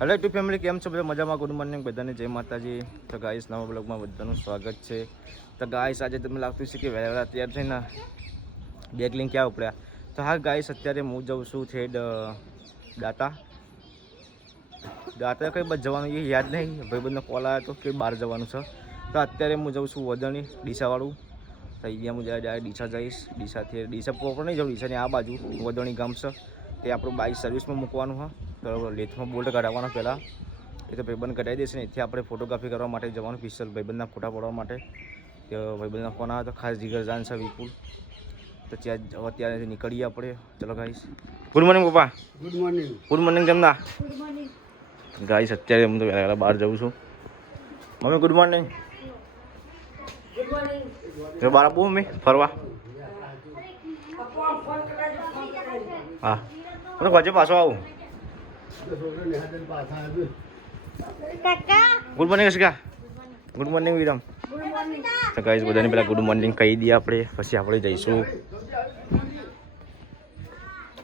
Hello two family કેમ છો બધા? મજામાં? ગુડ મોર્નિંગ બધાને. જય માતાજી. તો ગાઈસ નવા બ્લોગમાં બધાનું સ્વાગત છે. તો ગાઈસ આજે તમને લાગતું છે કે વહેલા વહેલા તૈયાર થઈને બેગ લઈને ક્યાં ઉપડ્યા? તો હા ગાઈસ અત્યારે હું જાઉં છું છે દાતા. દાતા કંઈ બસ જવાનું એ યાદ નહીં. ભાઈબંધનો કોલ આવ્યો હતો કે બહાર જવાનું છે. તો અત્યારે હું જાઉં છું વદણી, ડીસાવાળું. તો અહીંયા હું જ્યારે ડીસા જઈશ, ડીસાથી, ડીસા પ્રોપર નહીં જાઉં, ડીસાની આ બાજુ, વદણી ગામ છે. તે આપણું બાઇક સર્વિસમાં મૂકવાનું હા. બરાબર લેથમાં બોલ્ટ કઢાવવાનો પહેલાં. એ તો ભાઈબંધ કઢાવી દેશે ને. એથી આપણે ફોટોગ્રાફી કરવા માટે જવાનું સ્પેશિયલ ભાઈબંધના ફોટા પાડવા માટે. તો ભાઈબંધના ફોન આવે તો ખાસ જીગર જાન છે વિપુલ. તો ત્યાં અત્યારે ત્યારે નીકળીએ આપણે. ચલો ગાઈશ ગુડ મોર્નિંગ પપ્પા. Good morning good morning Jamna ના? ગાઈશ અત્યારે હું તો વહેલા વહેલા બહાર જઉં છું. મમ્મી ગુડ મોર્નિંગ બહાર આપું મમ્મી ફરવા. હા. હું તો પાછો આવું. Good morning Ashika good morning Viram. તો ગાઈસ બધાને પહેલાં ગુડ મોર્નિંગ કહી દઈએ આપણે પછી આપણે જઈશું.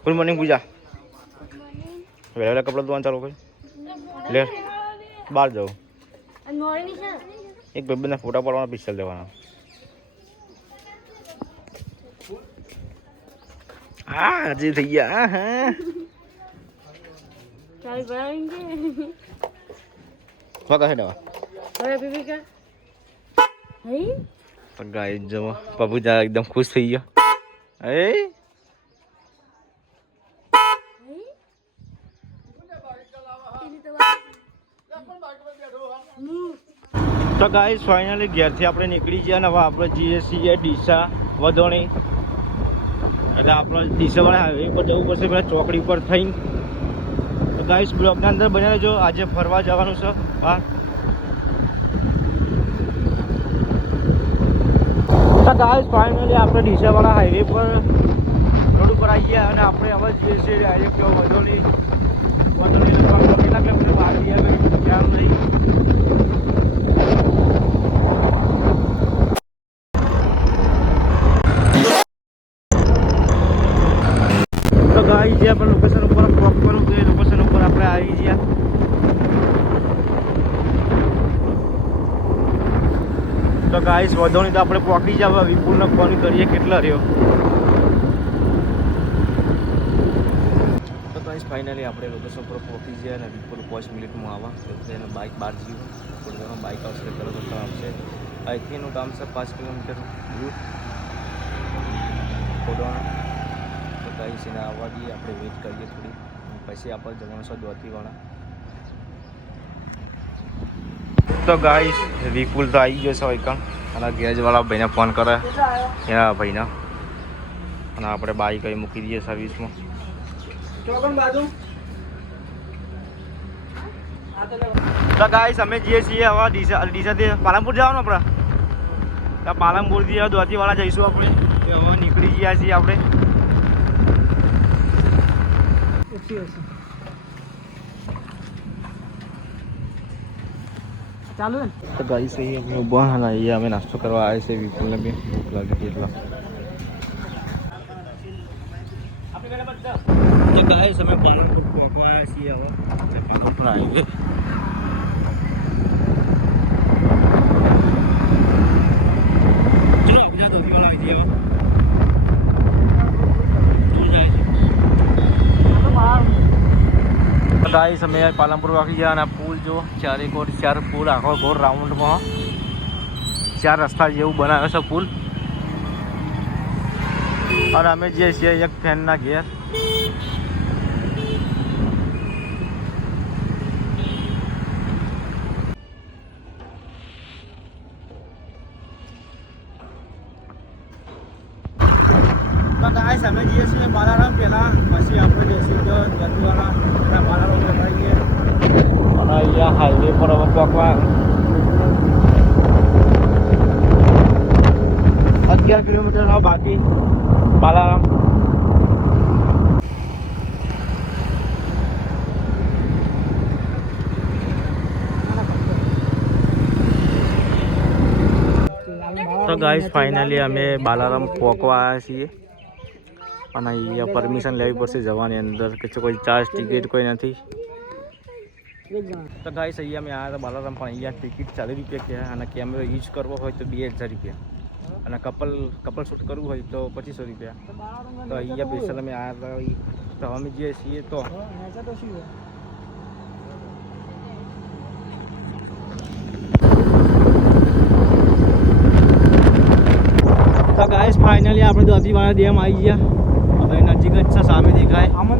Good morning Pooja. વહેલા વહેલા કપડાં ધોવાનું ચાલુ કરી લે બહાર જાઉં એક ભાઈબંધના ફોટા પાડવાના પિક્ચર લેવાના. હા હજી થઈ ગયા હા ચાલ બનાવેંગે ફોકા હેડવા હવે બીબી કા હઈ તો ગાય જવો પપ્પુ જા એકદમ ખુશ થઈ ગયો હે તો ગાઈસ ફાઇનલી ઘેરથી આપણે નીકળી ગયા અને હવે આપણે જઈએ છીએ ડીસા વધોણી. એટલે આપણે ડીસાવાળા હાઈવે પર જવું પડશે, પેલા ચોકડી પર થઈને. તો ગાઈશ બ્લોગના અંદર બન્યા જો આજે ફરવા જવાનું છે. હા. તો ગાઈસ ફાઇનલી આપણે ડીસાવાળા હાઈવે પર રોડ ઉપર આવી ગયા અને આપણે હવે જઈએ છીએ ડાયરેક્ટ વધોણી વધોણી લગભગ કેટલા કિલોમીટર બહાર ગયા ખ્યાલ નહીં તો ગાઈ જે આપણે લોકેશન ઉપર પ્રોપર તે લોકેશન ઉપર આપણે આવી ગયા તો વધો નહીં તો આપણે પહોંચી જવા વિપુલને ફોન કરીએ કેટલા રહ્યો. તો ગાઈસ ફાઇનલી આપણે લોકેશન પર પહોંચી ગયા અને વિપુલ પાંચ મિનિટમાં આવા. એટલે એને બાઇક બહાર જઈએ થોડી બાઇક આવશે તરત જ આવશે. અહીંથી એનું કામ છે પાંચ કિલોમીટર દૂર. ખોડવાના. તો ગાઈસ એને આવવા દઈએ. આપણે વેઇટ કરીએ થોડી. પછી આપણે જવાનું છે દોતીવાળા તો ગાઈસ વિપુલ તો આવી ગયો છે વૈકણ અને ગેરેજવાળા ભાઈને ફોન કરે. એના ભાઈને. અને આપણે બાઈક અહીં મૂકી દઈએ સર્વિસમાં તો ગાઈસ અમે જઈએ છીએ હવે ડીસા ડીસાથી પાલનપુર જવાનું આપણે? તો પાલનપુરથી હવે દ્વારકીવાળા જઈશું આપણે. હવે નીકળી ગયા છીએ આપણે. ચાલુ ને? તો ગાઈસ અહીં અમે ઊભા અને અહીંયા અમે નાસ્તો કરવા આવે છે વિપુલને બી. ભૂખ લાગે છે એટલા. તો ગાઈસ અમે પાલનપુર પહોંચવા આવ્યા છીએ હવે. પાલનપુર આવી ચલો આપણે ધોતીવાળા આવી જઈએ હવે દૂર જાય છે ગાઈસ અમે પાલનપુર વાગી ગયા અને પુલ જો ચારે કોર ચાર પુલ આખો ગોળ રાઉન્ડમાં ચાર રસ્તા જેવું બનાવ્યો છે પુલ અને અમે જે છીએ એક ફેનના ઘેર ગાઈસ અમે જઈએ છીએ બાલારામ પહેલાં, પછી આપણે જઈશું તો ગંદવાલા અને બાલારામ જતાઈએ અને અહીંયા હાઈવે પર અમે પકવા અગિયાર કિલોમીટર બાકી. બાલારામ તો ગાઈસ ફાઇનલી અમે બાલારામ પહોંચવા આવ્યા છીએ. અને અહીંયા પરમિશન લેવી પડશે જવાની અંદર, કે કોઈ ચાર્જ ટિકિટ કોઈ નથી. તો ગાઈસ, અહીંયા મેં આવ્યા હતા બાલારામ પણ અહીંયા ટિકિટ ચાલીસ રૂપિયા કે અને કેમેરો યુઝ કરવો હોય તો બે હજાર રૂપિયા. અને કપલ કપલ શૂટ કરવું હોય તો પચીસો રૂપિયા. તો અહીંયા પૈસા અમે હતા તો અમે જઈએ છીએ તો. તો ગાઈસ ફાઇનલી આપણે દોધીવાળા ડેમ આવી ગયા. હવે નજીક જ છે સામે દેખાય આમાં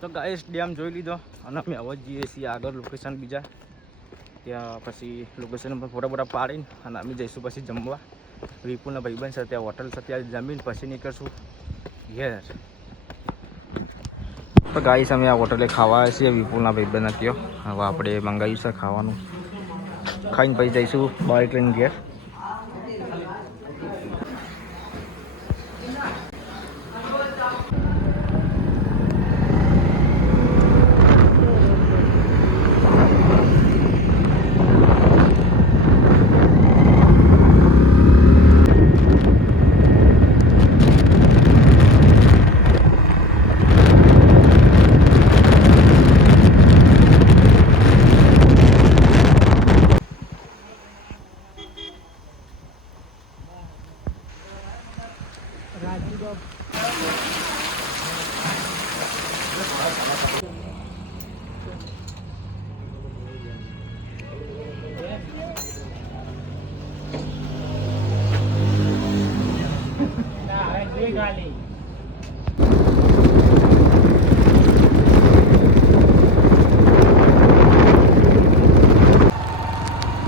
તો ગાઈસ ડેમ જોઈ લીધો. અને અમે હવે જઈએ છીએ આગળ લોકેશન બીજા. ત્યાં પછી લોકેશન પર ફોટા ફોટા પાડીને અને અમે જઈશું પછી જમવા. વિપુલના ભાઈબંધ છે ત્યાં હોટલ છે ત્યાં જમીન પછી નીકળશું. ઘેર તો ગાઈસ અમે આ હોટલે ખાવા છીએ. વિપુલના ભાઈબંધ ત્યાં. હવે આપણે મંગાવ્યું છે ખાવાનું. ખાઈને પછી જઈશું બાઇક લઈને ઘેર. રાજુ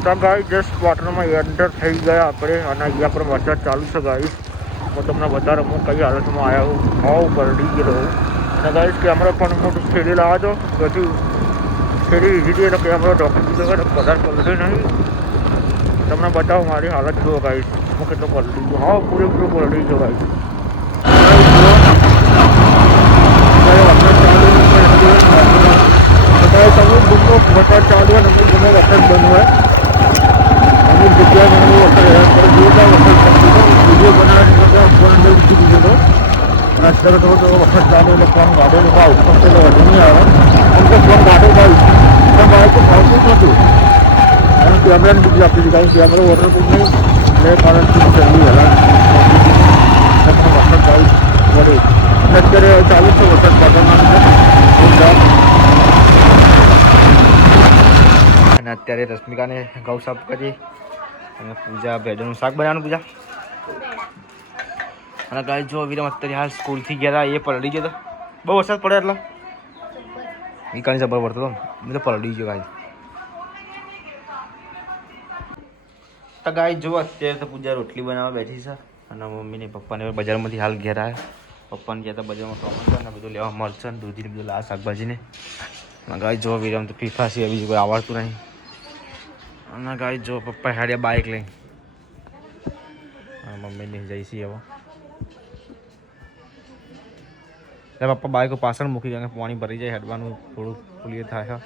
તો ગાઈ જસ્ટ વોટરમાં એન્ટર થઈ ગયા આપણે અને અહીંયા પર વરસાદ ચાલુ છે ગાઈ હું તમને વધારે હું કઈ હાલતમાં આવ્યા હું ભાવ કરડી ગયેલો હું અને ગાઈસ કેમેરા પણ હું છેડી લાવવા દો પછી છેડી લીધી એટલે કેમેરો ડોક્ટર દીધો એટલે કદાચ પલટે નહીં. તમને બતાવો મારી હાલત જુઓ ગાઈસ હું કેટલો પલટી ગયો. હા, પૂરેપૂરો પલટી ગયો ગાઈસ વરસાદ ચાલુ હોય ને ગમે વરસાદ બંધ હોય અમુક જગ્યાએ ઘણો વરસાદ પર જોરદાર વરસાદ પડતો હતો વીડિયો બનાવવાની કરતાં ફોન અંદર મૂકી દીધો હતો અને અત્યારે તો તો વરસાદ ચાલુ એટલે ફોન ગાડો લોકો આવું પણ પેલો વધુ નહીં આવે આમ તો ફોન ગાડો ભાઈ પણ ભાઈ તો ફાવતું જ નહોતું અને કેમેરાની બીજી આપી દીધી કારણ કેમેરો વોટરપ્રૂફ નહીં એટલે કારણથી જલ્દી હેરાન વરસાદ ચાલુ અત્યારે ચાલુ છે, વરસાદ પાટણમાં અને અત્યારે રશ્મિકાને ગૌ સાફ કરી અને પૂજા ભેડનું શાક બનાવવાનું પૂજા. અને ગાય જો વિરમ અત્યારે હાલ સ્કૂલથી ગયા એ પલળી ગયો બહુ વરસાદ પડે એટલે. વિકાની જબર પડતો હતો મેં તો પલળી ગયો ગાય તો ગાય જો અત્યારે તો પૂજા રોટલી બનાવવા બેઠી છે. અને મમ્મીને પપ્પાને બજારમાંથી હાલ ઘેર આવ્યા. પપ્પાને ગયા હતા બજારમાં ટોમેટો ને બધું લેવા મળશે દૂધી દૂધીને બધું લાવ શાકભાજીને. અને ગાય જો વિરામ તો ફીફા છે બીજું કોઈ આવડતું નહીં. અને ગાય જો પપ્પા હાડ્યા બાઇક લઈ મમ્મીને જઈ છીએ હવે. એટલે પપ્પા બાઇક પાછળ મૂકી ગયા પાણી ભરી જાય, હેડવાનું થોડું ફૂલીએ થાય.